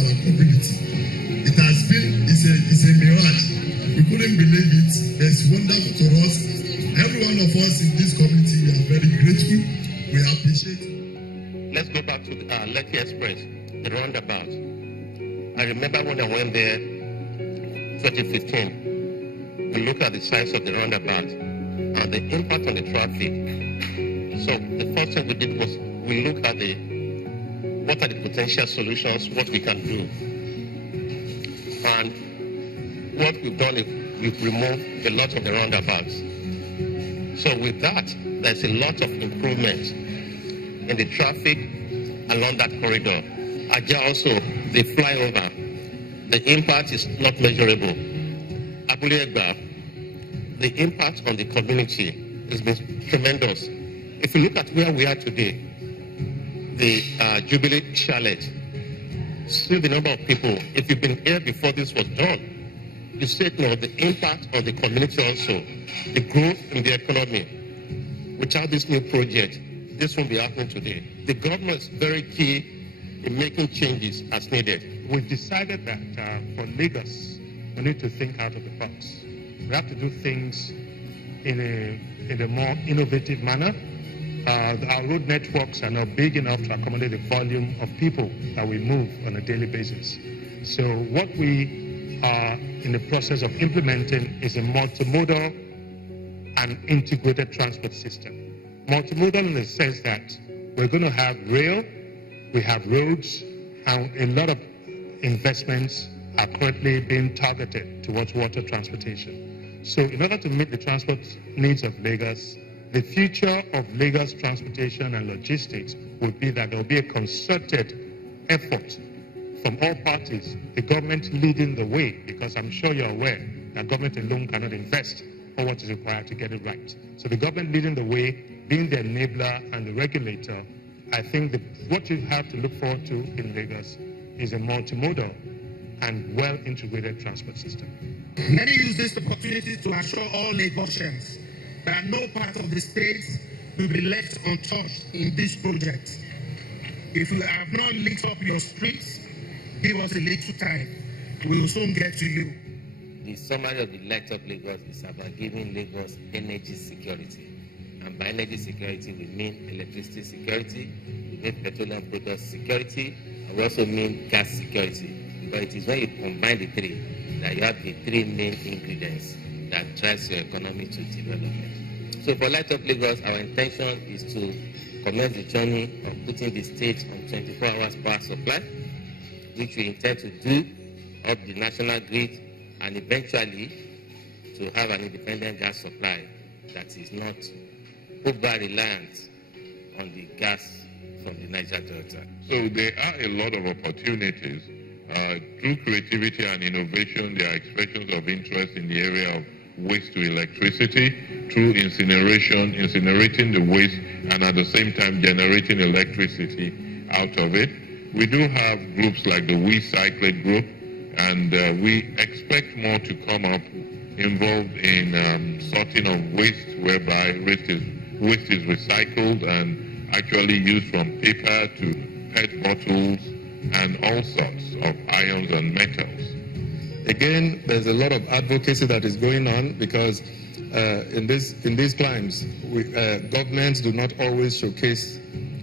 our community. It has been, it's a mirage. We couldn't believe it. It's wonderful to us. Every one of us in this community, we are very grateful. We appreciate it. Let's go back to the Lekki Express, the roundabout. I remember when I went there, 2015, we looked at the size of the roundabout and the impact on the traffic. So the first thing we did was we looked at what are the potential solutions, what we can do. And what we've done is we've removed a lot of the roundabouts. So with that, there's a lot of improvement in the traffic along that corridor. Also, the flyover, the impact is not measurable. The impact on the community has been tremendous. If you look at where we are today, the Jubilee Chalet, see the number of people. If you've been here before this was done, you said no, the impact on the community also, the growth in the economy. Without this new project, this won't be happening today. The government is very key in making changes as needed. We've decided that for Lagos, we need to think out of the box. We have to do things in a more innovative manner. Our road networks are not big enough to accommodate the volume of people that we move on a daily basis. So what we are in the process of implementing is a multimodal and integrated transport system. Multimodal in the sense that we're going to have rail, we have roads, and a lot of investments are currently being targeted towards water transportation. So in order to meet the transport needs of Lagos, the future of Lagos transportation and logistics would be that there will be a concerted effort from all parties, the government leading the way, because I'm sure you're aware that government alone cannot invest for what is required to get it right. So the government leading the way, being the enabler and the regulator, I think that what you have to look forward to in Lagos is a multimodal and well-integrated transport system. Let me use this opportunity to assure all Lagosians that no part of the state will be left untouched in this project. If you have not lit up your streets, give us a little time. We will soon get to you. The summary of the Light Up Lagos is about giving Lagos energy security. And by energy security, we mean electricity security, we mean petroleum product security, and we also mean gas security. Because it is when you combine the three that you have the three main ingredients that drives your economy to development. So for Light Up Lagos, our intention is to commence the journey of putting the state on 24 hours power supply, which we intend to do up the national grid and eventually to have an independent gas supply that is not over-reliant on the gas from the Niger Delta. So there are a lot of opportunities. Through creativity and innovation, there are expressions of interest in the area of waste to electricity, through incineration, incinerating the waste, and at the same time generating electricity out of it. We do have groups like the We Cyclade group, and we expect more to come up involved in sorting of waste, whereby waste is recycled and actually used from paper to PET bottles and all sorts of ions and metals. Again, there's a lot of advocacy that is going on because in these times, governments do not always showcase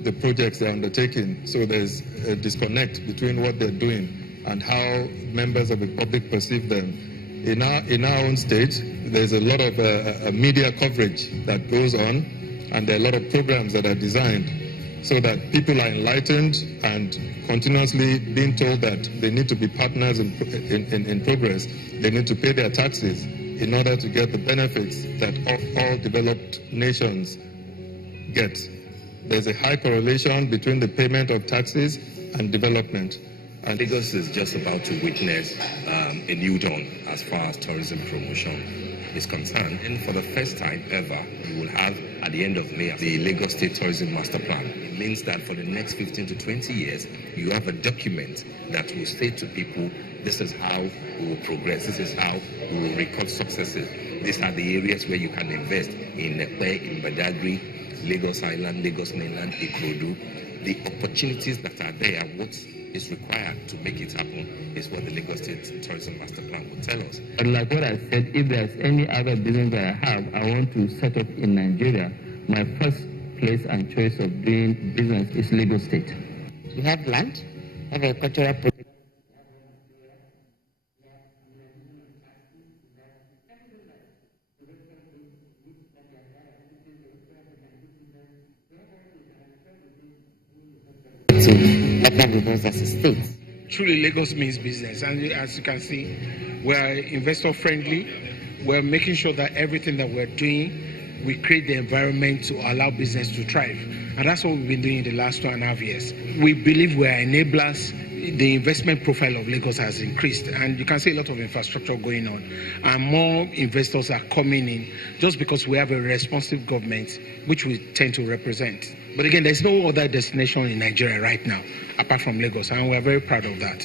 the projects they're undertaking. So there's a disconnect between what they're doing and how members of the public perceive them. In our own state, there's a lot of media coverage that goes on, and there are a lot of programs that are designed so that people are enlightened and continuously being told that they need to be partners in progress. They need to pay their taxes in order to get the benefits that all developed nations get. There's a high correlation between the payment of taxes and development. And Lagos is just about to witness a new dawn as far as tourism promotion is concerned. And for the first time ever, we will have, at the end of May, the Lagos State Tourism Master Plan. It means that for the next 15 to 20 years, you have a document that will say to people, this is how we will progress, this is how we will record successes. These are the areas where you can invest in Nepe, in Badagry, Lagos Island, Lagos Mainland, Ikorodu. The opportunities that are there, what is required to make it happen is what the Lagos State Tourism Master Plan will tell us. But like what I said, if there's any other business that I have, I want to set up in Nigeria, my first place and choice of doing business is Lagos State. We have land, have a cultural project. As a state. Truly, Lagos means business, and as you can see, we're investor friendly. We're making sure that everything that we're doing, we create the environment to allow business to thrive, and that's what we've been doing in the last 2.5 years. We believe we're enablers. The investment profile of Lagos has increased, and you can see a lot of infrastructure going on, and more investors are coming in just because we have a responsive government, which we tend to represent. But again, there's no other destination in Nigeria right now apart from Lagos, and we're very proud of that.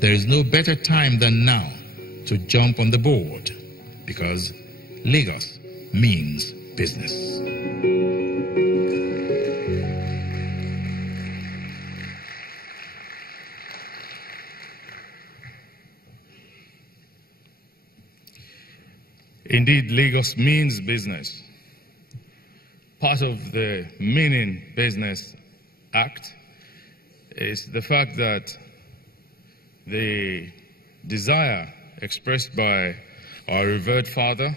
There is no better time than now to jump on the board, because Lagos means business. Indeed, Lagos means business. Part of the Meaning Business Act is the fact that the desire expressed by our revered father,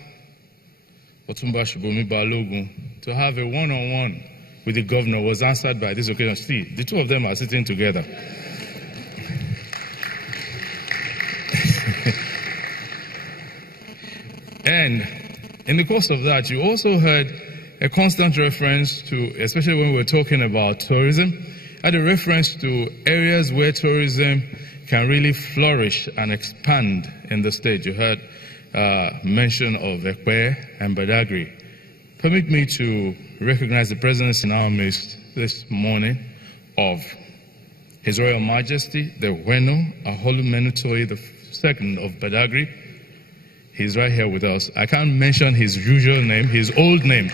Otumba Shubumi Balogun, to have a one-on-one with the governor was answered by this occasion. See, the two of them are sitting together. And in the course of that, you also heard a constant reference to, especially when we were talking about tourism, had a reference to areas where tourism can really flourish and expand in the state. You heard mention of Ekpe and Badagry. Permit me to recognize the presence in our midst this morning of His Royal Majesty, the Weno Aholumenutoi II of Badagry. He's right here with us. I can't mention his usual name, his old name.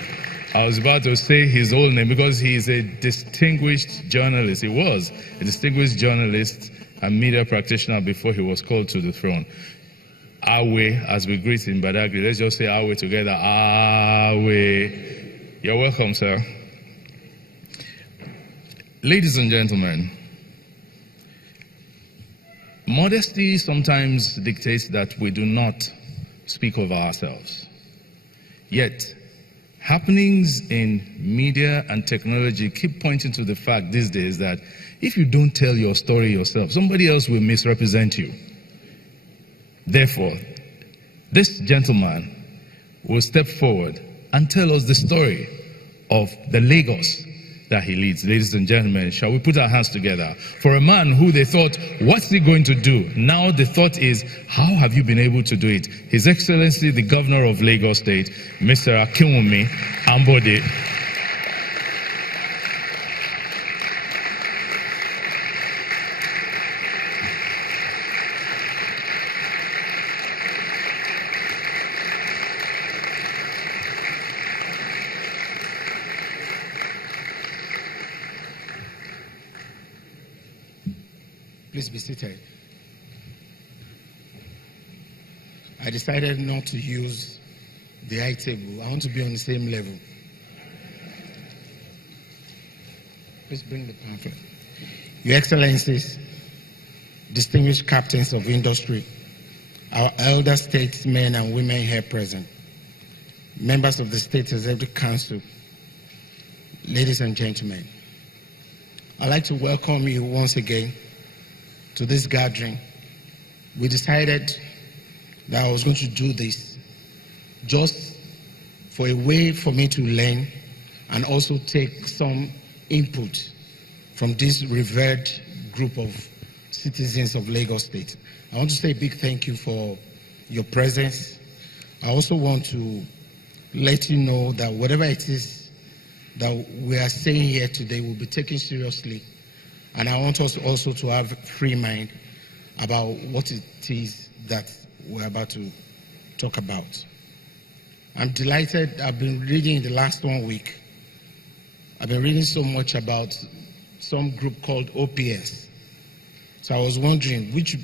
I was about to say his old name because he is a distinguished journalist. He was a distinguished journalist and media practitioner before he was called to the throne. Awe, as we greet in Badagry, let's just say Awe together. Awe. You're welcome, sir. Ladies and gentlemen, modesty sometimes dictates that we do not speak of ourselves. Yet, happenings in media and technology keep pointing to the fact these days that if you don't tell your story yourself, somebody else will misrepresent you. Therefore, this gentleman will step forward and tell us the story of the Lagos that he leads. Ladies and gentlemen, shall we put our hands together for a man who they thought, what's he going to do? Now the thought is, how have you been able to do it? His Excellency, the Governor of Lagos State, Mr. Akinwumi Ambode. Please be seated. I decided not to use the high table. I want to be on the same level. Please bring the pamphlet. Your Excellencies, distinguished captains of industry, our elder statesmen and women here present, members of the State Executive Council, ladies and gentlemen, I'd like to welcome you once again to this gathering. We decided that I was going to do this just for a way for me to learn and also take some input from this revered group of citizens of Lagos State. I want to say a big thank you for your presence. I also want to let you know that whatever it is that we are saying here today will be taken seriously. And I want us also to have a free mind about what it is that we're about to talk about. I'm delighted. I've been reading in the last 1 week. I've been reading so much about some group called OPS. So I was wondering which